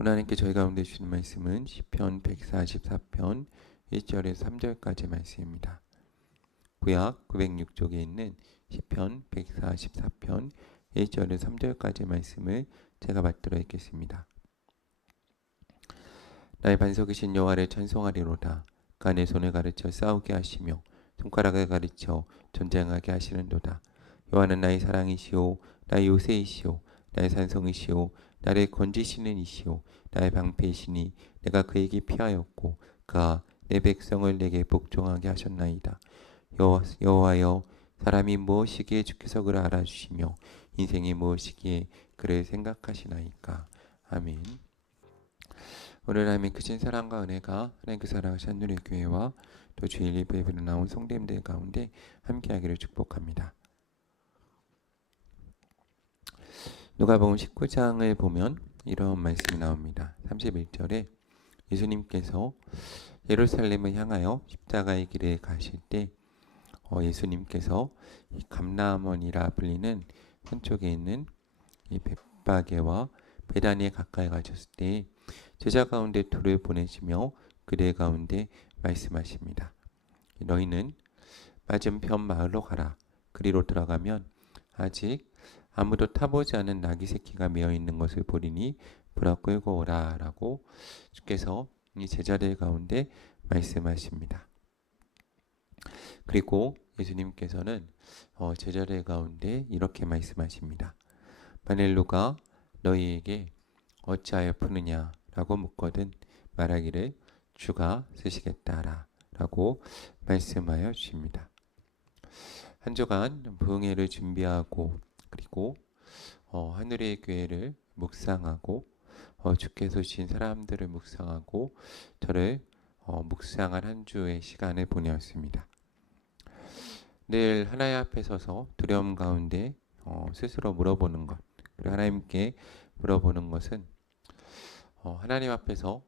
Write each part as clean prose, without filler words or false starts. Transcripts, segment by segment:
오늘 하나님께 저희 가운데 주시는 말씀은 시편 144편 1절에서 3절까지 말씀입니다. 구약 906쪽에 있는 시편 144편 1절에서 3절까지 말씀을 제가 받들어 읽겠습니다. 나의 반석이신 여호와를 찬송하리로다. 그가 내 손을 가르쳐 싸우게 하시며 손가락을 가르쳐 전쟁하게 하시는도다. 여호와는 나의 사랑이시오 나의 요새이시오 나의 산성이시오 나를 건지시는 이시오 나의 방패이시니 내가 그에게 피하였고 그가 내 백성을 내게 복종하게 하셨나이다. 여호와여 사람이 무엇이기에 주께서 그를 알아주시며 인생이 무엇이기에 그를 생각하시나이까. 아멘. 오늘 하나님의 크신 사랑과 은혜가 하나님 그 사랑하신 하늘의 교회와 또 주일 예배에 나온 성도님들 가운데 함께하기를 축복합니다. 누가복음 19장을 보면 이런 말씀이 나옵니다. 31절에 예수님께서 예루살렘을 향하여 십자가의 길에 가실 때 예수님께서 이 감람원이라 불리는 한쪽에 있는 이 벳바게와 베다니에 가까이 가셨을 때 제자 가운데 둘을 보내시며 그들 가운데 말씀하십니다. 너희는 맞은편 마을로 가라. 그리로 들어가면 아직 아무도 타보지 않은 나귀 새끼가 메어 있는 것을 보리니 보라 끌고 오라 라고 주께서 이 제자들 가운데 말씀하십니다. 그리고 예수님께서는 제자들 가운데 이렇게 말씀하십니다. 만일 누가 너희에게 어찌하여 푸느냐 라고 묻거든 말하기를 주가 쓰시겠다 라고 말씀하여 주십니다. 한 주간 부흥회를 준비하고 그리고 하늘의 교회를 묵상하고 주께서 주신 사람들을 묵상하고 저를 묵상한 한 주의 시간을 보내었습니다. 늘 하나님 앞에 서서 두려움 가운데 스스로 물어보는 것, 그리고 하나님께 물어보는 것은 하나님 앞에서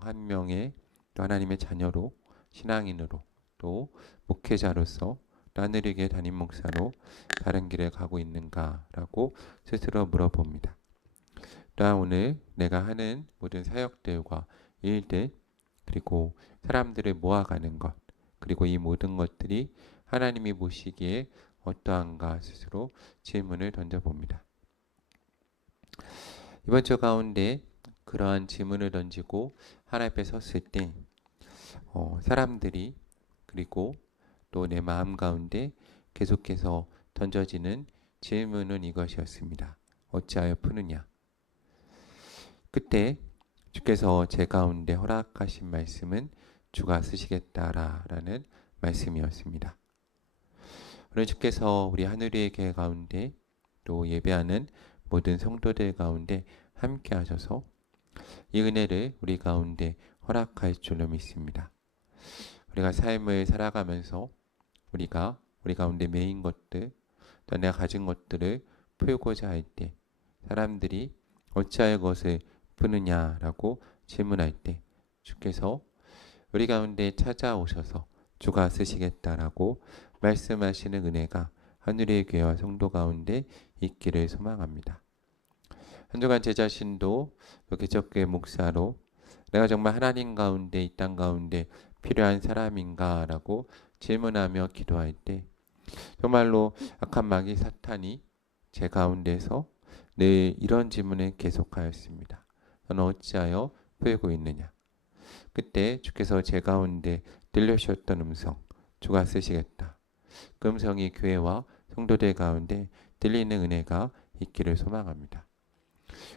한 명의 또 하나님의 자녀로 신앙인으로 또 목회자로서 하늘에게 담임 목사로 다른 길을 가고 있는가라고 스스로 물어봅니다. 또한 오늘 내가 하는 모든 사역들과 일들 그리고 사람들을 모아가는 것 그리고 이 모든 것들이 하나님이 보시기에 어떠한가 스스로 질문을 던져봅니다. 이번 주 가운데 그러한 질문을 던지고 하나님 앞에 섰을 때 사람들이 그리고 또 내 마음 가운데 계속해서 던져지는 질문은 이것이었습니다. 어찌하여 푸느냐? 그때 주께서 제 가운데 허락하신 말씀은 주가 쓰시겠다라는 말씀이었습니다. 오늘 주께서 우리 하늘의 교회 가운데 또 예배하는 모든 성도들 가운데 함께 하셔서 이 은혜를 우리 가운데 허락할 줄로 믿습니다. 우리가 삶을 살아가면서 우리가 우리 가운데 메인 것들 또 내가 가진 것들을 풀고자 할 때 사람들이 어찌하여 그것을 푸느냐라고 질문할 때 주께서 우리 가운데 찾아오셔서 주가 쓰시겠다라고 말씀하시는 은혜가 하늘의 교회와 성도 가운데 있기를 소망합니다. 한 주간 제 자신도 개척교회 목사로 내가 정말 하나님 가운데 이 땅 가운데 필요한 사람인가라고 질문하며 기도할 때 정말로 악한 마귀 사탄이 제 가운데서 늘 이런 질문을 계속하였습니다. 너는 어찌하여 풀고 있느냐? 그때 주께서 제 가운데 들려주셨던 음성, 주가 쓰시겠다. 그 음성이 교회와 성도들 가운데 들리는 은혜가 있기를 소망합니다.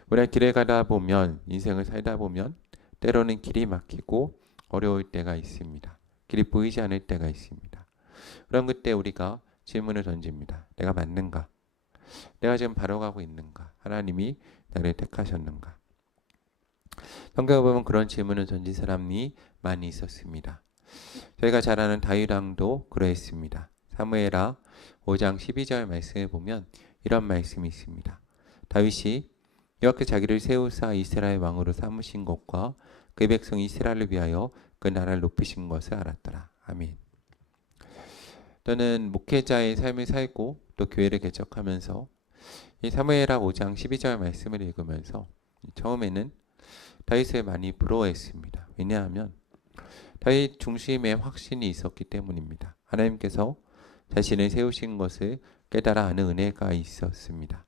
우리가 길을 가다 보면 인생을 살다 보면 때로는 길이 막히고 어려울 때가 있습니다. 길이 보이지 않을 때가 있습니다. 그럼 그때 우리가 질문을 던집니다. 내가 맞는가? 내가 지금 바로 가고 있는가? 하나님이 나를 택하셨는가? 성경을 보면 그런 질문을 던진 사람이 많이 있었습니다. 저희가 잘 아는 다윗 왕도 그러했습니다. 사무엘하 5장 12절 말씀을 보면 이런 말씀이 있습니다. 다윗이 여호와께 자기를 세우사 이스라엘 왕으로 삼으신 것과 그 백성 이스라엘을 위하여 그 나라를 높이신 것을 알았더라. 아멘. 또는 목회자의 삶을 살고 또 교회를 개척하면서 이 사무엘하 5장 12절 말씀을 읽으면서 처음에는 다윗을 많이 부러워했습니다. 왜냐하면 다윗 중심에 확신이 있었기 때문입니다. 하나님께서 자신을 세우신 것을 깨달아 아는 은혜가 있었습니다.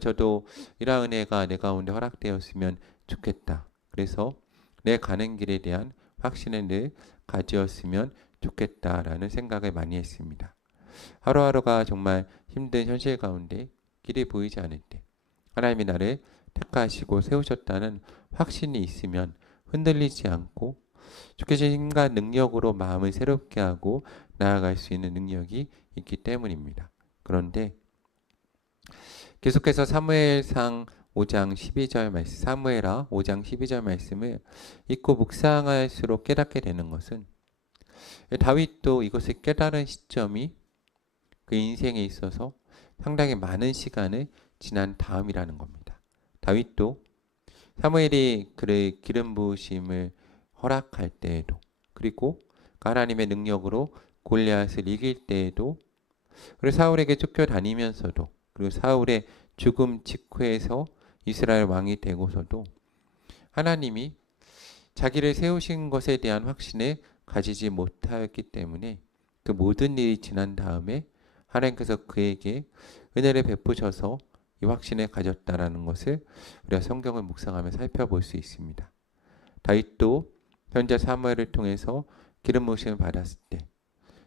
저도 이러한 은혜가 내 가운데 허락되었으면 좋겠다. 그래서 내 가는 길에 대한 확신을 늘 가지었으면 좋겠다라는 생각을 많이 했습니다. 하루하루가 정말 힘든 현실 가운데 길이 보이지 않을 때 하나님이 나를 택하시고 세우셨다는 확신이 있으면 흔들리지 않고 주께 주신 힘과 능력으로 마음을 새롭게 하고 나아갈 수 있는 능력이 있기 때문입니다. 그런데 계속해서 사무엘상 5장 12절 말씀, 사무엘하 5장 12절 말씀을 읽고 묵상할수록 깨닫게 되는 것은 다윗도 이것을 깨달은 시점이 그 인생에 있어서 상당히 많은 시간을 지난 다음이라는 겁니다. 다윗도 사무엘이 그의 기름 부으심을 허락할 때에도 그리고 하나님의 능력으로 골리앗을 이길 때에도 그리고 사울에게 쫓겨다니면서도 그리고 사울의 죽음 직후에서 이스라엘 왕이 되고서도 하나님이 자기를 세우신 것에 대한 확신을 가지지 못하였기 때문에 그 모든 일이 지난 다음에 하나님께서 그에게 은혜를 베푸셔서 이 확신을 가졌다라는 것을 우리가 성경을 묵상하며 살펴볼 수 있습니다. 다윗도 현재 사무엘을 통해서 기름 부으심을 받았을 때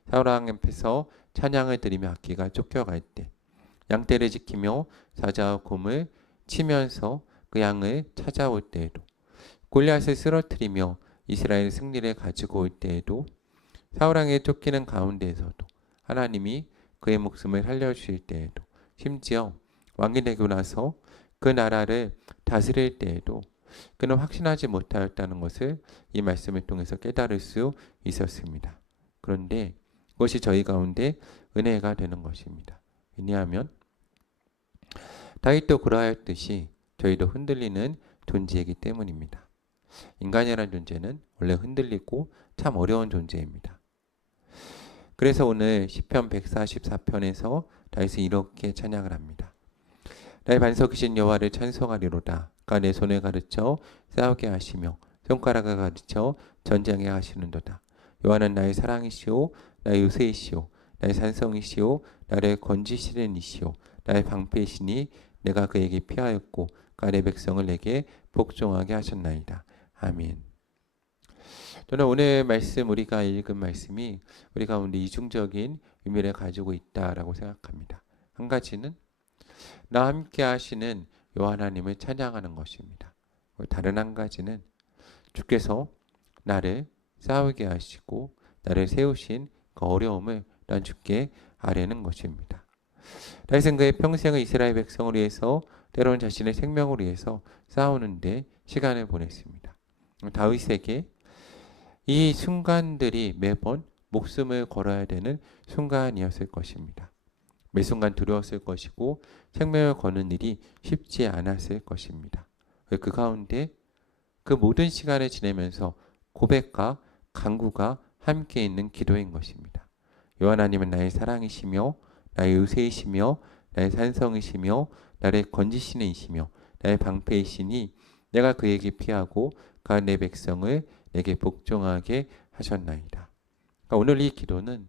사울 왕 앞에서 찬양을 드리며 악기가 쫓겨갈 때 양떼를 지키며 사자와 곰을 치면서 그 양을 찾아올 때에도 골리앗을 쓰러뜨리며 이스라엘 승리를 가지고 올 때에도 사울 왕에 쫓기는 가운데에서도 하나님이 그의 목숨을 살려주실 때에도 심지어 왕이 되고 나서 그 나라를 다스릴 때에도 그는 확신하지 못하였다는 것을 이 말씀을 통해서 깨달을 수 있었습니다. 그런데 그것이 저희 가운데 은혜가 되는 것입니다. 왜냐하면 다윗도 그러하였듯이 저희도 흔들리는 존재이기 때문입니다. 인간이라는 존재는 원래 흔들리고 참 어려운 존재입니다. 그래서 오늘 시편 144편에서 다윗은 이렇게 찬양을 합니다. 나의 반석이신 여호와를 찬송하리로다. 그가 내 손을 가르쳐 싸우게 하시며 손가락을 가르쳐 전쟁하게 하시는도다. 여호와는 나의 사랑이시오 나의 요새이시오 나의 산성이시오 나를 건지시는 이시오 나의 방패이시니 내가 그에게 피하였고 그가 내 백성을 내게 복종하게 하셨나이다. 아멘. 저는 오늘 말씀 우리가 읽은 말씀이 우리 가운데 이중적인 의미를 가지고 있다라고 생각합니다. 한 가지는 나와 함께 하시는 여호와 하나님을 찬양하는 것입니다. 다른 한 가지는 주께서 나를 싸우게 하시고 나를 세우신 그 어려움을 난 주께 아뢰는 것입니다. 다윗은 그의 평생을 이스라엘 백성을 위해서 때로는 자신의 생명을 위해서 싸우는데 시간을 보냈습니다. 다윗에게 이 순간들이 매번 목숨을 걸어야 되는 순간이었을 것입니다. 매 순간 두려웠을 것이고 생명을 거는 일이 쉽지 않았을 것입니다. 그 가운데 그 모든 시간을 지내면서 고백과 간구가 함께 있는 기도인 것입니다. 여호와 하나님은 나의 사랑이시며 나의 의세이시며 나의 산성이시며 나를 건지시는 이시며 나의 방패이시니 내가 그에게 피하고 그가 내 백성을 내게 복종하게 하셨나이다. 그러니까 오늘 이 기도는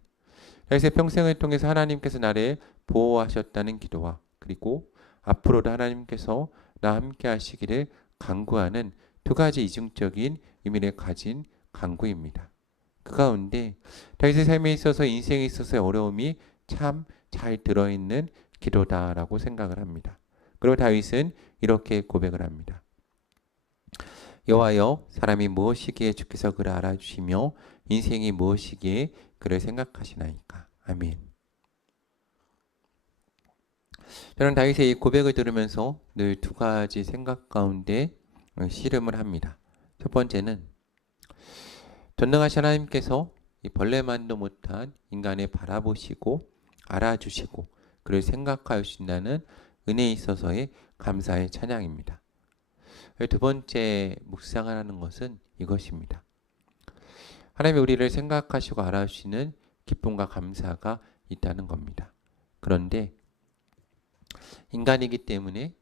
다윗의 평생을 통해서 하나님께서 나를 보호하셨다는 기도와 그리고 앞으로도 하나님께서 나와 함께 하시기를 간구하는 두 가지 이중적인 의미를 가진 간구입니다. 그 가운데 다윗의 삶에 있어서 인생에 있어서의 어려움이 참 잘 들어있는 기도다라고 생각을 합니다. 그리고 다윗은 이렇게 고백을 합니다. 여호와여 사람이 무엇이기에 주께서 그를 알아주시며 인생이 무엇이기에 그를 생각하시나이까. 아멘. 저는 다윗의 이 고백을 들으면서 늘 두 가지 생각 가운데 씨름을 합니다. 첫 번째는 전능하신 하나님께서 이 벌레만도 못한 인간을 바라보시고 알아주시고 그를 생각하신다는 은혜에 있어서의 감사의 찬양입니다. 두 번째 묵상하는 것은 이것입니다. 하나님이 우리를 생각하시고 알아주시는 기쁨과 감사가 있다는 겁니다. 그런데 인간이기 때문에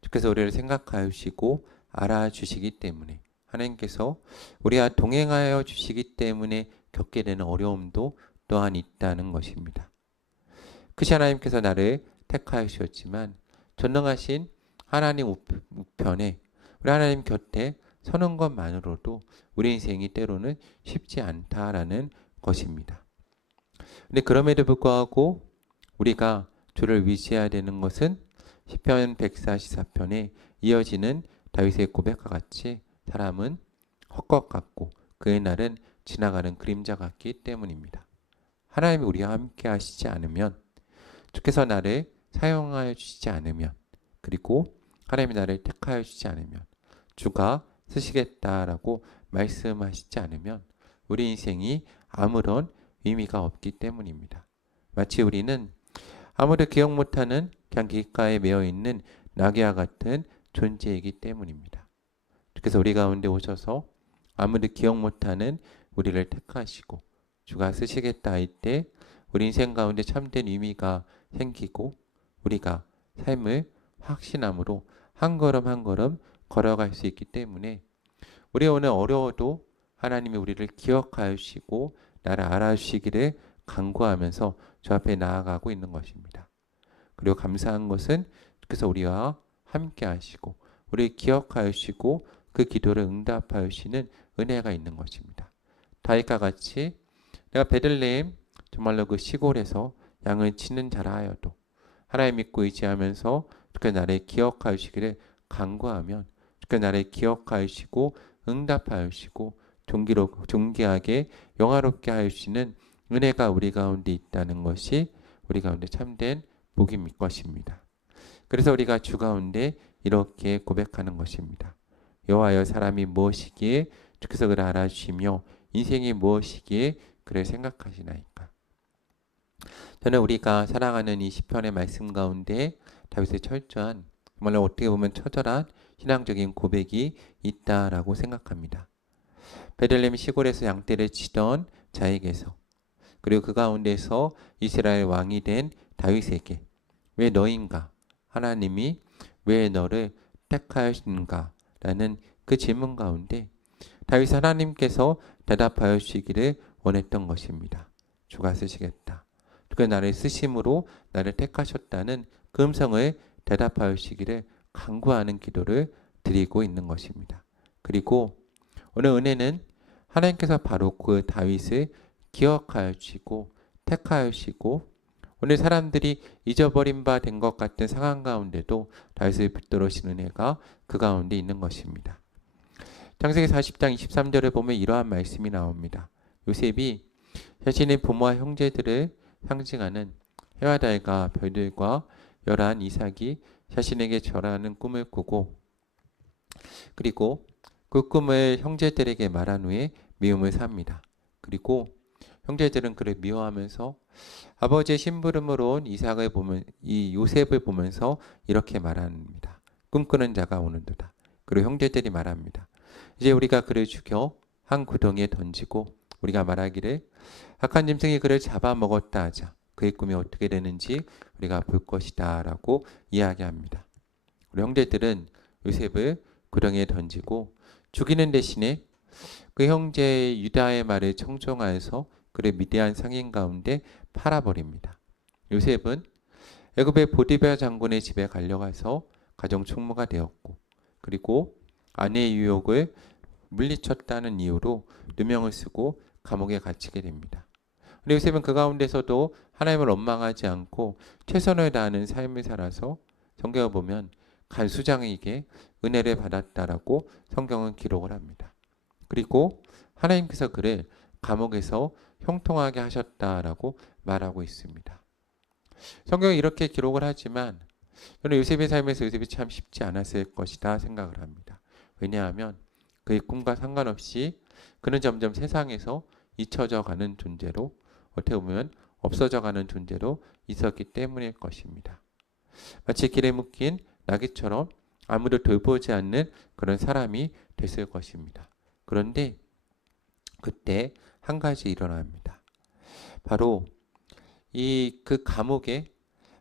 주께서 우리를 생각하시고 알아주시기 때문에, 하나님께서 우리와 동행하여 주시기 때문에 겪게 되는 어려움도 또한 있다는 것입니다. 크신 하나님께서 나를 택하셨지만 전능하신 하나님 우편에 우리 하나님 곁에 서는 것만으로도 우리 인생이 때로는 쉽지 않다라는 것입니다. 근데 그럼에도 불구하고 우리가 주를 의지해야 되는 것은 시편 144편에 이어지는 다윗의 고백과 같이 사람은 헛것 같고 그의 날은 지나가는 그림자 같기 때문입니다. 하나님이 우리와 함께 하시지 않으면, 주께서 나를 사용하여 주시지 않으면, 그리고 하나님이 나를 택하여 주시지 않으면, 주가 쓰시겠다라고 말씀하시지 않으면 우리 인생이 아무런 의미가 없기 때문입니다. 마치 우리는 아무도 기억 못하는 그냥 길가에 메어 있는 나귀와 같은 존재이기 때문입니다. 주께서 우리 가운데 오셔서 아무도 기억 못하는 우리를 택하시고 주가 쓰시겠다 할 때 우리 인생 가운데 참된 의미가 생기고 우리가 삶을 확신함으로 한 걸음 한 걸음 걸어갈 수 있기 때문에 우리 오늘 어려워도 하나님이 우리를 기억하여 주시고 나를 알아주시기를 간구하면서 주 앞에 나아가고 있는 것입니다. 그리고 감사한 것은 주께서 우리와 함께 하시고 우리를 기억하여 주시고 그 기도를 응답하여 주시는 은혜가 있는 것입니다. 다윗과 같이 내가 베들레헴 정말로 그 시골에서 양을 치는 자라 하여도 하나님 믿고 의지하면서 주께 나를 기억하여 주시기를 간구하면 주께 나를 기억하여 주시고 응답하여 주시고 존귀하게 영화롭게 하여 주시는 은혜가 우리 가운데 있다는 것이 우리 가운데 참된 복임 것입니다. 그래서 우리가 주 가운데 이렇게 고백하는 것입니다. 여호와여, 사람이 무엇이기에 주께서 그를 알아주시며 인생이 무엇이기에 그를 생각하시나이까. 저는 우리가 사랑하는 이 시편의 말씀 가운데 다윗의 철저한, 정말로 어떻게 보면 처절한 신앙적인 고백이 있다라고 생각합니다. 베들레헴 시골에서 양떼를 치던 자에게서, 그리고 그 가운데서 이스라엘 왕이 된 다윗에게 왜 너인가? 하나님이 왜 너를 택하였는가? 라는 그 질문 가운데 다윗 하나님께서 대답하여 주시기를 원했던 것입니다. 주가 쓰시겠다. 주가 나를 쓰심으로 나를 택하셨다는 그 음성을 대답하여 주시기를 간구하는 기도를 드리고 있는 것입니다. 그리고 오늘 은혜는 하나님께서 바로 그 다윗을 기억하여 주시고 택하여 주시고 오늘 사람들이 잊어버린 바 된 것 같은 상황 가운데도 다윗을 붙들으신 은혜가 그 가운데 있는 것입니다. 창세기 40장 23절에 보면 이러한 말씀이 나옵니다. 요셉이 자신의 부모와 형제들을 상징하는 해와 달과 별들과 열한 이삭이 자신에게 절하는 꿈을 꾸고 그리고 그 꿈을 형제들에게 말한 후에 미움을 삽니다. 그리고 형제들은 그를 미워하면서 아버지의 심부름으로 온 이삭을 보면 이 요셉을 보면서 이렇게 말합니다. 꿈꾸는 자가 오는도다. 그리고 형제들이 말합니다. 이제 우리가 그를 죽여 한 구덩이에 던지고 우리가 말하기를 악한 짐승이 그를 잡아먹었다 하자. 그의 꿈이 어떻게 되는지 우리가 볼 것이다 라고 이야기합니다. 우리 형제들은 요셉을 구덩이에 던지고 죽이는 대신에 그 형제 유다의 말을 청종하여서 그를 미디안 상인 가운데 팔아버립니다. 요셉은 애굽의 보디베아 장군의 집에 갈려가서 가정 총무가 되었고 그리고 아내의 유혹을 물리쳤다는 이유로 누명을 쓰고 감옥에 갇히게 됩니다. 근데 요셉은 그 가운데서도 하나님을 원망하지 않고 최선을 다하는 삶을 살아서 성경을 보면 간수장에게 은혜를 받았다라고 성경은 기록을 합니다. 그리고 하나님께서 그를 감옥에서 형통하게 하셨다라고 말하고 있습니다. 성경이 이렇게 기록을 하지만 저는 요셉의 삶에서 요셉이 참 쉽지 않았을 것이다 생각을 합니다. 왜냐하면 그의 꿈과 상관없이 그는 점점 세상에서 잊혀져 가는 존재로 어떻게 보면 없어져 가는 존재로 있었기 때문일 것입니다. 마치 길에 묶인 나귀처럼 아무도 돌보지 않는 그런 사람이 됐을 것입니다. 그런데 그때 한 가지 일어납니다. 바로 이 그 감옥에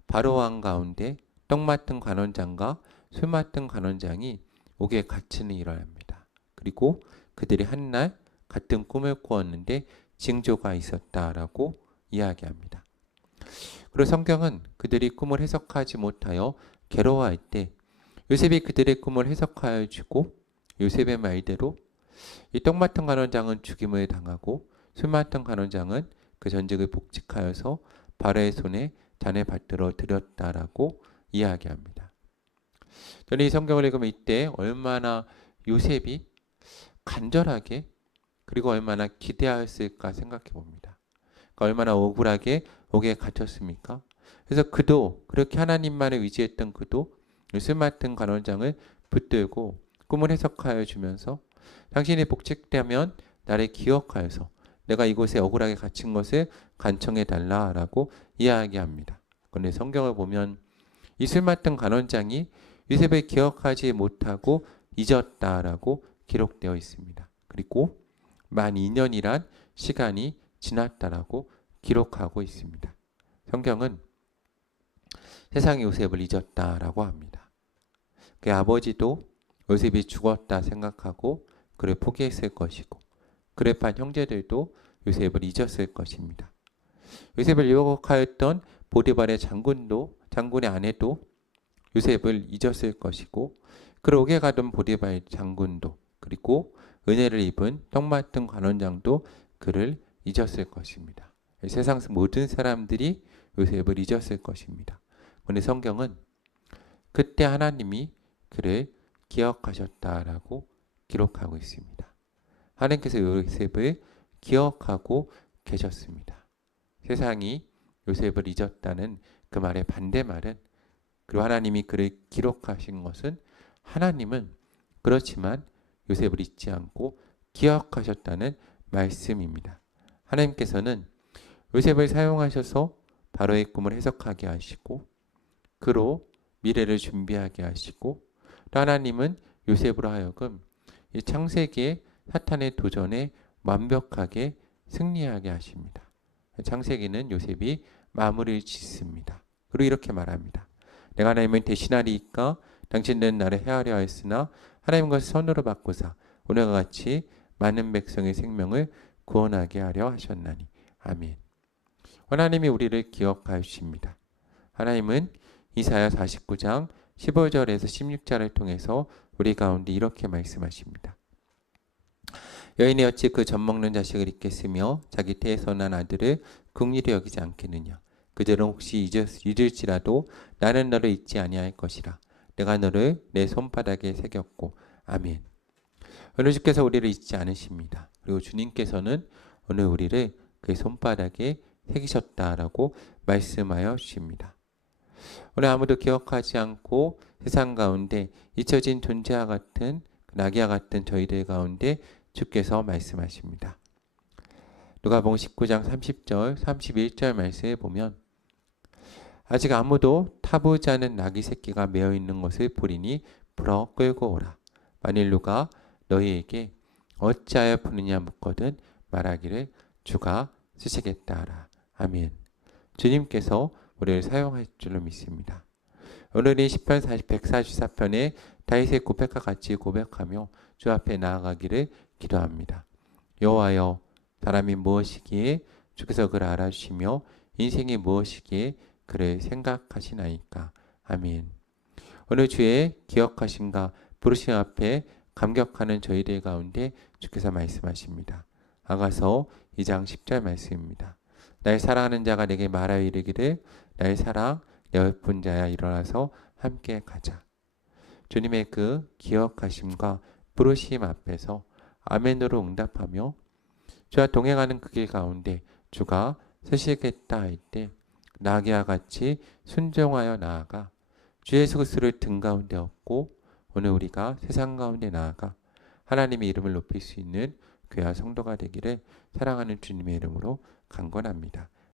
바로 왕 가운데 떡 맡은 관원장과 술 맡은 관원장이 옥에 갇히는 일을 합니다. 그리고 그들이 한날 같은 꿈을 꾸었는데 징조가 있었다라고 이야기합니다. 그리고 성경은 그들이 꿈을 해석하지 못하여 괴로워할 때 요셉이 그들의 꿈을 해석하여 주고 요셉의 말대로 이 떡 맡은 간원장은 죽임을 당하고 술 맡은 간원장은 그 전직을 복직하여서 바로의 손에 잔을 받들어 드렸다라고 이야기합니다. 저는 이 성경을 읽으면 이때 얼마나 요셉이 간절하게 그리고 얼마나 기대하였을까 생각해 봅니다. 그러니까 얼마나 억울하게 옥에 갇혔습니까? 그래서 그도 그렇게 하나님만을 의지했던 그도 술 맡은 간원장을 붙들고 꿈을 해석하여 주면서 당신이 복직되면 나를 기억하여서 내가 이곳에 억울하게 갇힌 것을 간청해 달라라고 이야기합니다. 그런데 성경을 보면 이 술 맡은 간원장이 요셉을 기억하지 못하고 잊었다라고 기록되어 있습니다. 그리고 만 2년이란 시간이 지났다라고 기록하고 있습니다. 성경은 세상이 요셉을 잊었다라고 합니다. 그의 아버지도 요셉이 죽었다 생각하고 그를 포기했을 것이고 그를 판 형제들도 요셉을 잊었을 것입니다. 요셉을 유혹하였던 보디발의 장군의 아내도 요셉을 잊었을 것이고 그를 옥에 가던 보디발 장군도 그리고 은혜를 입은 떡 맡은 관원장도 그를 잊었을 것입니다. 세상 모든 사람들이 요셉을 잊었을 것입니다. 그런데 성경은 그때 하나님이 그를 기억하셨다라고 기록하고 있습니다. 하나님께서 요셉을 기억하고 계셨습니다. 세상이 요셉을 잊었다는 그 말의 반대말은 그리고 하나님이 그를 기록하신 것은 하나님은 그렇지만 요셉을 잊지 않고 기억하셨다는 말씀입니다. 하나님께서는 요셉을 사용하셔서 바로의 꿈을 해석하게 하시고 그로 미래를 준비하게 하시고 또 하나님은 요셉으로 하여금 이 창세기의 사탄의 도전에 완벽하게 승리하게 하십니다. 창세기는 요셉이 마무리를 짓습니다. 그리고 이렇게 말합니다. 내가 하나님을 대신하리이까 당신들은 나를 헤아려 하였으나 하나님과 선으로 바꾸사 오늘과 같이 많은 백성의 생명을 구원하게 하려 하셨나니. 아멘. 하나님이 우리를 기억하십니다. 하나님은 이사야 49장 15절에서 16절을 통해서 우리 가운데 이렇게 말씀하십니다. 여인이 어찌 그 젖먹는 자식을 잊겠으며 자기 태에서 난 아들을 긍휼히 여기지 않겠느냐. 그들은 혹시 잊을지라도 나는 너를 잊지 아니할 것이라. 내가 너를 내 손바닥에 새겼고. 아멘. 오늘 주께서 우리를 잊지 않으십니다. 그리고 주님께서는 오늘 우리를 그의 손바닥에 새기셨다라고 말씀하여 주십니다. 오늘 아무도 기억하지 않고 세상 가운데 잊혀진 존재와 같은 나귀와 같은 저희들 가운데 주께서 말씀하십니다. 누가복음 19장 30절 31절 말씀에 보면 아직 아무도 타보지 않은 나귀 새끼가 메어 있는 것을 보리니 불어 끌고 오라. 만일 누가 너희에게 어찌하여 푸느냐 묻거든 말하기를 주가 쓰시겠다 하라. 아멘. 주님께서 우리를 사용할 줄로 믿습니다. 오늘은 시편 144편의 다윗의 고백과 같이 고백하며 주 앞에 나아가기를 기도합니다. 여호와여, 사람이 무엇이기에 주께서 그를 알아주시며 인생이 무엇이기에 그를 생각하시나이까. 아멘. 오늘 주의 기억하심과 부르심 앞에 감격하는 저희들 가운데 주께서 말씀하십니다. 아가서 2장 10절 말씀입니다. 나의 사랑하는 자가 내게 말하여 이르기를 나의 사랑 내 예쁜 자야 일어나서 함께 가자. 주님의 그 기억하심과 부르심 앞에서 아멘으로 응답하며 주와 동행하는 그 길 가운데 주가 서시겠다 할 때 나귀와 같이 순종하여 나아가 주 예수 그리스도를 등 가운데 얻고 오늘 우리가 세상 가운데 나아가 하나님의 이름을 높일 수 있는 귀한 성도가 되기를 사랑하는 주님의 이름으로 간권합니다.